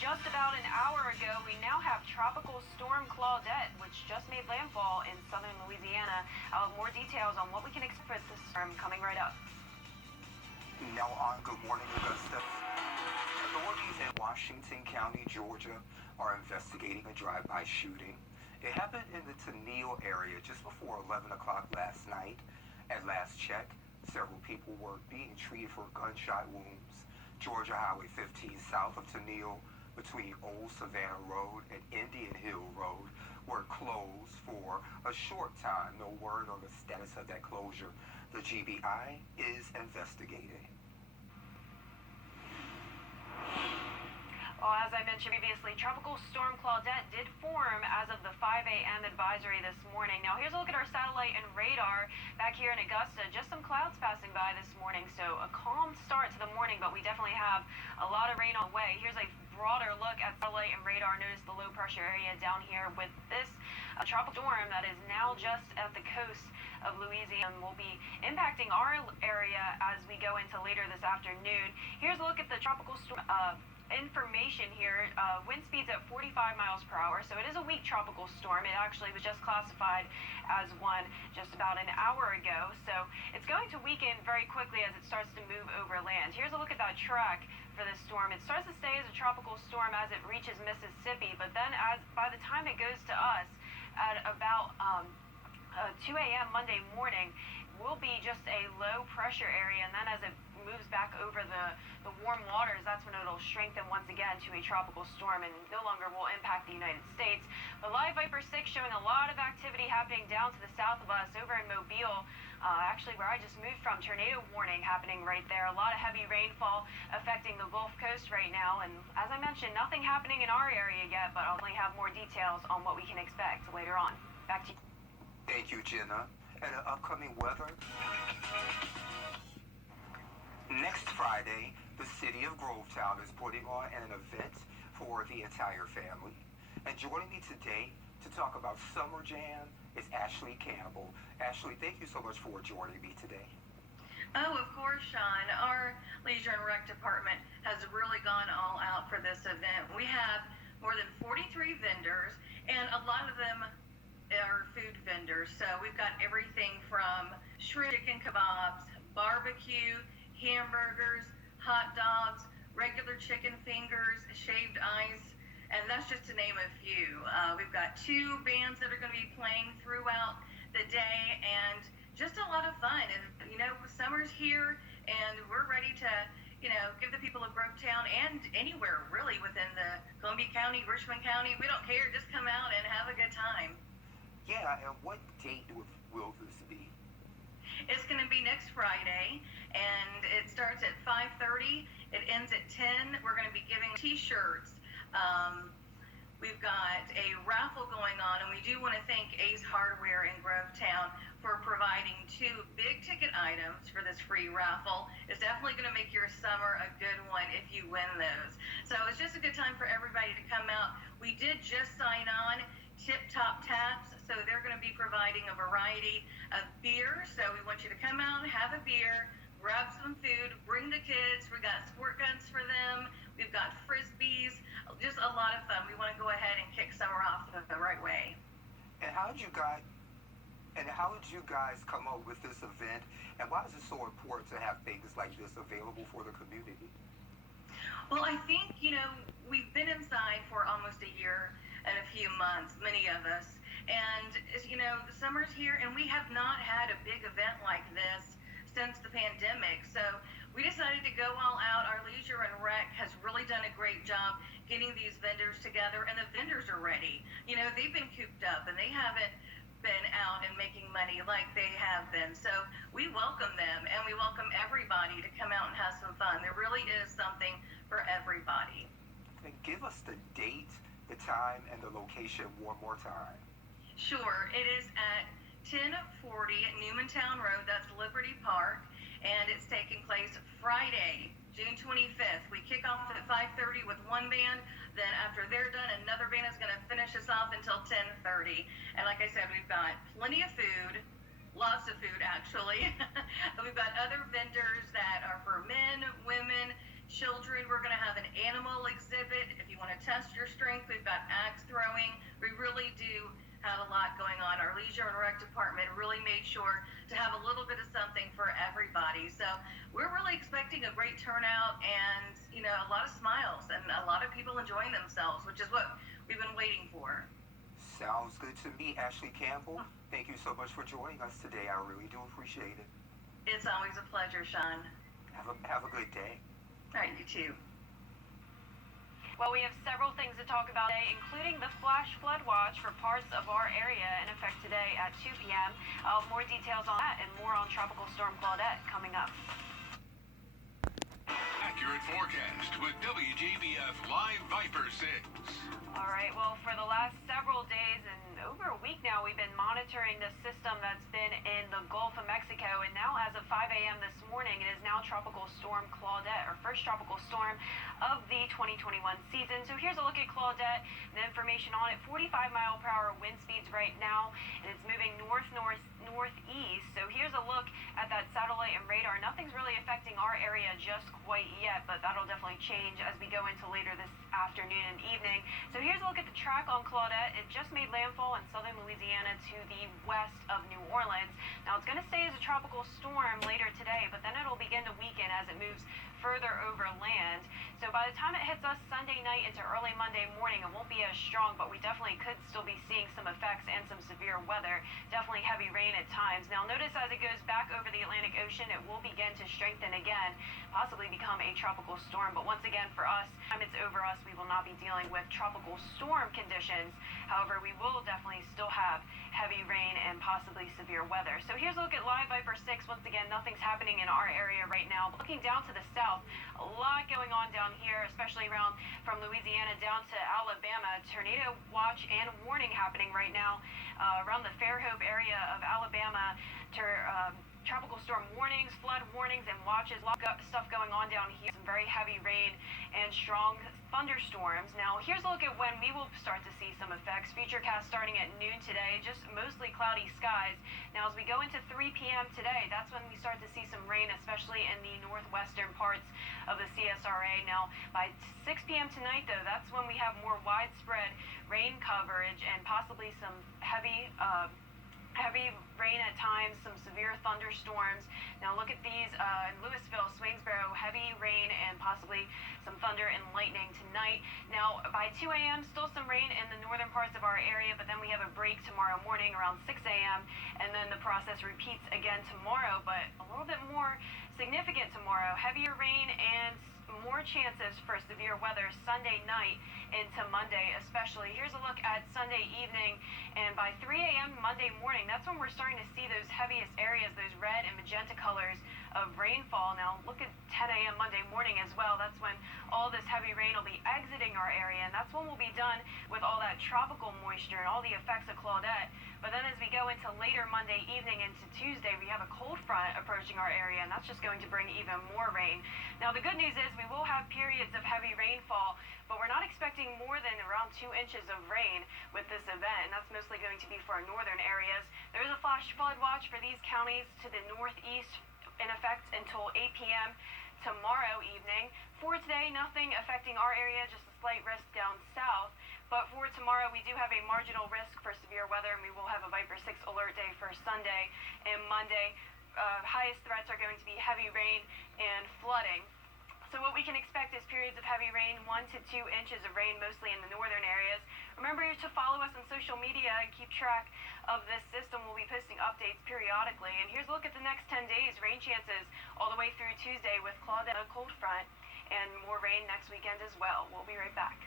just about an hour ago, we now have Tropical Storm Claudette, which just made landfall in southern Louisiana. More details on what we can expect this storm coming right up. Now on Good Morning Augusta. Authorities in Washington County, Georgia are investigating a drive-by shooting. It happened in the Tennille area just before 11 o'clock last night. At last check, several people were being treated for gunshot wounds. Georgia Highway 15 south of Tennille between Old Savannah Road and Indian Hill Road were closed for a short time. No word on the status of that closure. The GBI is investigating. Well, as I mentioned previously, Tropical Storm Claudette did form as of the 5 a.m. advisory this morning. Now, here's a look at our satellite and radar back here in Augusta. Just some clouds passing by this morning, so a calm start to the morning, but we definitely have a lot of rain on the way. Here's a broader look at satellite and radar. Notice the low pressure area down here with this tropical storm that is now just at the coast of Louisiana will be impacting our area as we go into later this afternoon. Here's a look at the tropical storm information here. Wind speeds at 45 miles per hour, so it is a weak tropical storm. It actually was just classified as one just about an hour ago, so it's going to weaken very quickly as it starts to move over land. Here's a look at that track for this storm. It starts to stay as a tropical storm as it reaches Mississippi, but then by the time it goes to us at about 2 a.m. Monday morning, will be just a low pressure area, and then as it moves back over the warm waters, that's when it'll strengthen once again to a tropical storm and no longer will impact the United States. But Live Viper 6 showing a lot of activity happening down to the south of us over in Mobile, actually where I just moved from. Tornado warning happening right there. A lot of heavy rainfall affecting the Gulf Coast right now, and as I mentioned, nothing happening in our area yet, but I'll only have more details on what we can expect later on. Back to you. Thank you, Jenna. And upcoming weather. Next Friday, the city of Grovetown is putting on an event for the entire family. And joining me today to talk about Summer Jam is Ashley Campbell. Ashley, thank you so much for joining me today. Oh, of course, Sean. Our Leisure and Rec department has really gone all out for this event. We have more than 43 vendors, and a lot of them are food vendors. So we've got everything from shrimp, chicken kebabs, barbecue, hamburgers, hot dogs, regular chicken fingers, shaved ice, and that's just to name a few. We've got 2 bands that are going to be playing throughout the day, and just a lot of fun. And you know, summer's here, and we're ready to, you know, give the people of Grovetown and anywhere really within the Columbia County, Richmond County, we don't care, just come out and have a good time. Yeah, and what date will this be? It's going to be next Friday, and it starts at 5:30. It ends at 10. We're going to be giving T-shirts. We've got a raffle going on, and we do want to thank Ace Hardware in Grovetown for providing 2 big-ticket items for this free raffle. It's definitely going to make your summer a good one if you win those. So it's just a good time for everybody to come out. We did just sign on Tip Top Taps, so they're going to be providing a variety of beers. So we want you to come out and have a beer, grab some food, bring the kids. We got squirt guns for them. We've got frisbees, just a lot of fun. We want to go ahead and kick summer off the right way. And how did you guys come up with this event? And why is it so important to have things like this available for the community? Well, I think, you know, we've been inside for almost a year and a few months, many of us. And, you know, the summer's here, and we have not had a big event like this since the pandemic. So we decided to go all out. Our Leisure and Rec has really done a great job getting these vendors together, and the vendors are ready. You know, they've been cooped up, and they haven't been out and making money like they have been. So we welcome them, and we welcome everybody to come out and have some fun. There really is something for everybody. And give us the date, the time, and the location one more time. Sure. It is at 1040 Newmantown Road. That's Liberty Park, and it's taking place Friday, June 25th. We kick off at 5:30 with one band. Then after they're done, another band is going to finish us off until 10:30. And like I said, we've got plenty of food, lots of food actually. We've got other vendors that are for men, women, children. We're going to have an animal exhibit. If you want to test your strength, we've got axe throwing. We really do have a lot going on. Our leisure and rec department really made sure to have a little bit of something for everybody. So we're really expecting a great turnout and, a lot of smiles and a lot of people enjoying themselves, which is what we've been waiting for. Sounds good to me, Ashley Campbell. Thank you so much for joining us today. I really do appreciate it. It's always a pleasure, Sean. Have a good day. All right, you too. Well, we have several things to talk about today, including the flash flood watch for parts of our area in effect today at 2 p.m. More details on that and more on Tropical Storm Claudette coming up. Accurate forecast with WGBF Live Viper 6. All right, well, for the last several days and over a week now, we've been monitoring this system that's been in the Gulf of Mexico, and now as of 5 a.m. this morning, it is now Tropical Storm Claudette, our first tropical storm of the 2021 season. So here's a look at Claudette, the information on it. 45-mile-per-hour wind speeds right now, and it's moving northeast. So here's a look at that satellite and radar. Nothing's really affecting our area just quite yet, but that'll definitely change as we go into later this afternoon and evening. So here's a look at the track on Claudette. It just made landfall in southern Louisiana to the west of New Orleans. Now it's going to stay as a tropical storm later today, but then it'll begin to weaken as it moves further over land. So by the time it hits us Sunday night into early Monday morning, it won't be as strong, but we definitely could still be seeing some effects and some severe weather. Definitely heavy rain at times. Now notice as it goes back over the Atlantic Ocean, it will begin to strengthen again, possibly become a tropical storm. But once again, for us, time it's over us, we will not be dealing with tropical storm conditions. However, we will definitely still have heavy rain and possibly severe weather. So here's a look at Live Viper 6. Once again, nothing's happening in our area right now. But looking down to the south, a lot going on down here, especially around from Louisiana down to Alabama. Tornado watch and warning happening right now around the Fairhope area of Alabama. Tropical storm warnings, flood warnings, and watches. A lot of stuff going on down here. Some very heavy rain and strong thunderstorms. Now, here's a look at when we will start to see some effects. Futurecast starting at noon today, just mostly cloudy skies. Now, as we go into 3 p.m. today, that's when we start to see some rain, especially in the northwestern parts of the CSRA. Now, by 6 p.m. tonight, though, that's when we have more widespread rain coverage and possibly some heavy rain at times, some severe thunderstorms. Now look at these in Louisville, Swainsboro, heavy rain and possibly some thunder and lightning tonight. Now by 2 a.m. still some rain in the northern parts of our area, but then we have a break tomorrow morning around 6 a.m. and then the process repeats again tomorrow, but a little bit more significant tomorrow. Heavier rain and more chances for severe weather Sunday night into Monday especially. Here's a look at Sunday evening, and by 3 a.m. Monday morning, that's when we're starting to see those heaviest areas, those red and magenta colors of rainfall. Now look at 10 a.m. Monday morning as well. That's when all this heavy rain will be exiting our area, and that's when we'll be done with all that tropical moisture and all the effects of Claudette. But then as we go into later Monday evening into Tuesday, we have a cold front approaching our area, and that's just going to bring even more rain. Now the good news is we will have periods of heavy rainfall, but we're not expecting more than around 2 inches of rain with this event, and that's mostly going to be for our northern areas. There is a flash flood watch for these counties to the northeast in effect until 8 p.m. tomorrow evening. For today, nothing affecting our area, just a slight risk down south. But for tomorrow, we do have a marginal risk for severe weather, and we will have a Viper 6 alert day for Sunday and Monday. Highest threats are going to be heavy rain and flooding. So what we can expect is periods of heavy rain, 1 to 2 inches of rain, mostly in the northern areas. Remember to follow us on social media and keep track of this system. We'll be posting updates periodically. And here's a look at the next 10 days. Rain chances all the way through Tuesday with Claudette, a cold front, and more rain next weekend as well. We'll be right back.